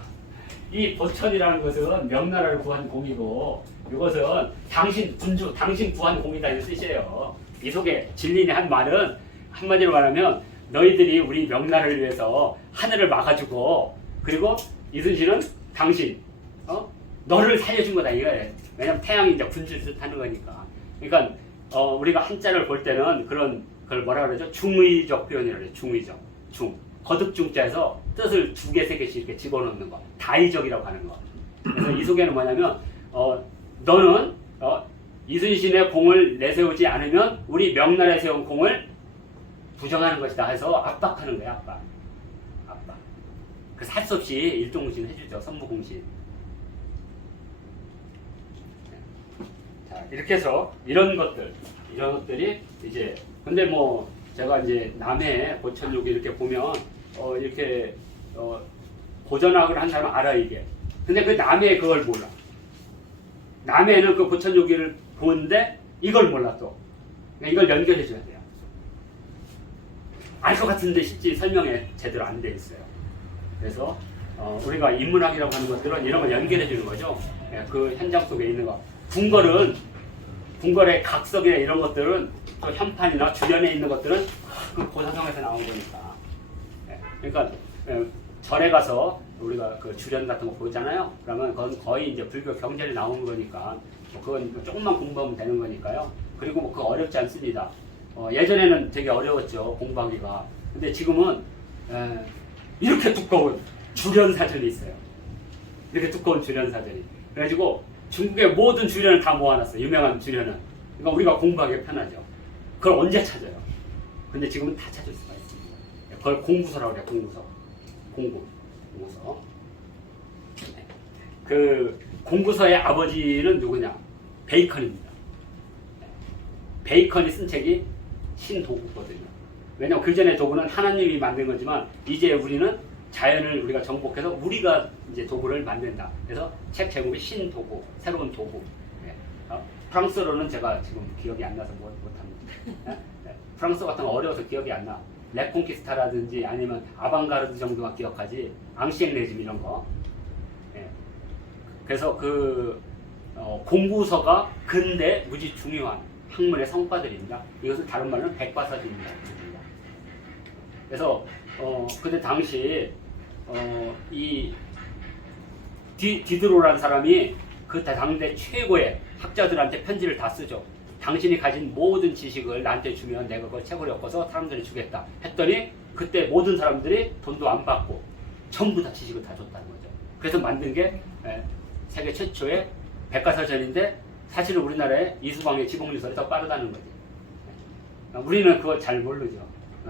이 보천이라는 것은 명나라를 구한 공이고 이것은 당신 군주, 당신 구한 공이다 이런 뜻이에요. 이 속에 진린이 한 말은 한마디로 말하면 너희들이 우리 명나라를 위해서 하늘을 막아주고 그리고 이순신은 당신 너를 살려준 거다 이거예요. 왜냐면 태양이 이제 군주를 뜻하는 거니까. 그러니까 우리가 한자를 볼 때는 그걸 뭐라 그러죠? 중의적 표현이라고 해요. 중의적. 거듭중자에서 뜻을 2개, 3개씩 이렇게 집어넣는 거. 다의적이라고 하는 거. 그래서 이 속에는 뭐냐면 너는 이순신의 공을 내세우지 않으면 우리 명나라에 세운 공을 부정하는 것이다 해서 압박하는 거야. 압박. 그래서 할 수 없이 일종공신 해주죠. 선무공신. 자, 이렇게 해서 이런 것들이 이제 근데 뭐 제가 이제 남해 보천요기 이렇게 보면 이렇게 고전학을 한 사람은 알아 이게. 근데 그 남해 그걸 몰라. 남해는 그 보천요기를 보는데 이걸 몰라 또. 그러니까 이걸 연결해 줘야 돼요. 알 것 같은데 실제 설명에 제대로 안 돼 있어요. 그래서 우리가 인문학이라고 하는 것들은 이런 걸 연결해 주는 거죠. 그 현장 속에 있는 거. 궁궐의 각석이나 이런 것들은 또 현판이나 주변에 있는 것들은 그 고사성에서 나온 거니까. 그러니까 절에 가서 우리가 그 주련 같은 거 보잖아요. 그러면 그건 거의 이제 불교 경전이 나오는 거니까 그건 조금만 공부하면 되는 거니까요. 그리고 뭐 그거 어렵지 않습니다. 예전에는 되게 어려웠죠 공부하기가. 근데 지금은 이렇게 두꺼운 주련 사전이 있어요. 이렇게 두꺼운 주련 사전이. 그래가지고 중국의 모든 주련을 다 모아놨어요. 유명한 주련은. 그러니까 우리가 공부하기 편하죠. 그걸 언제 찾아요? 근데 지금은 다 찾을 수가 있습니다. 그걸 공부서라고 그래요. 공구서. 그 공구서의 아버지는 누구냐? 베이컨입니다. 베이컨이 쓴 책이 신도구거든요. 왜냐하면 그 전에 도구는 하나님이 만든 거지만 이제 우리는 자연을 우리가 정복해서 우리가 이제 도구를 만든다. 그래서 책 제목이 신도구, 새로운 도구. 프랑스어로는 제가 지금 기억이 안 나서 못합니다. 프랑스어 같은 거 어려워서 기억이 안 나. 레콩키스타라든지 아니면 아방가르드 정도만 기억하지 앙시앵레즘 이런 거. 그래서 그 공구서가 근대 무지 중요한 학문의 성과들입니다. 이것을 다른 말로는 백과사전입니다. 그래서 그때 당시 이 디드로라는 사람이 그 당대 최고의 학자들한테 편지를 다 쓰죠. 당신이 가진 모든 지식을 나한테 주면 내가 그걸 책으로 엮어서 사람들이 주겠다 했더니 그때 모든 사람들이 돈도 안 받고 전부 다 지식을 다 줬다는 거죠. 그래서 만든 게 세계 최초의 백과사전인데 사실은 우리나라의 이수방의 지복유설이 더 빠르다는 거지. 우리는 그걸 잘 모르죠.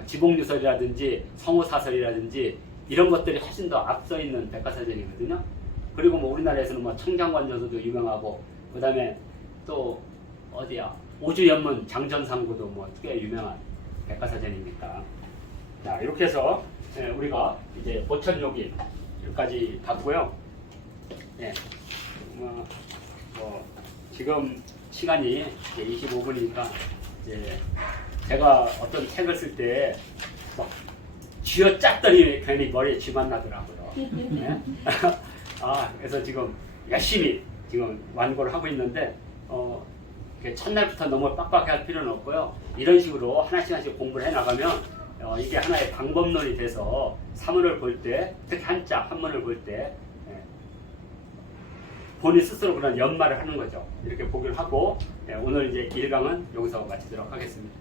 지복유설이라든지 성호사설이라든지 이런 것들이 훨씬 더 앞서 있는 백과사전이거든요. 그리고 뭐 우리나라에서는 뭐 청장관저서도 유명하고 그 다음에 또 어디야 오주연문 장전상구도 뭐 꽤 유명한 백과사전이니까. 자 이렇게 해서 우리가 이제 보천요기 여기까지 봤고요. 지금 시간이 이제 25분이니까 이제 제가 어떤 책을 쓸 때 막 쥐어짰더니 괜히 머리에 쥐만 나더라고요. 네? 그래서 지금 열심히 지금 완고를 하고 있는데 이렇게 첫날부터 너무 빡빡하게 할 필요는 없고요. 이런 식으로 하나씩 공부를 해 나가면 이게 하나의 방법론이 돼서 사문을 볼 때, 특히 한자 한문을 볼 때 본인 스스로 그런 연말을 하는 거죠. 이렇게 보기를 하고 오늘 이제 1강은 여기서 마치도록 하겠습니다.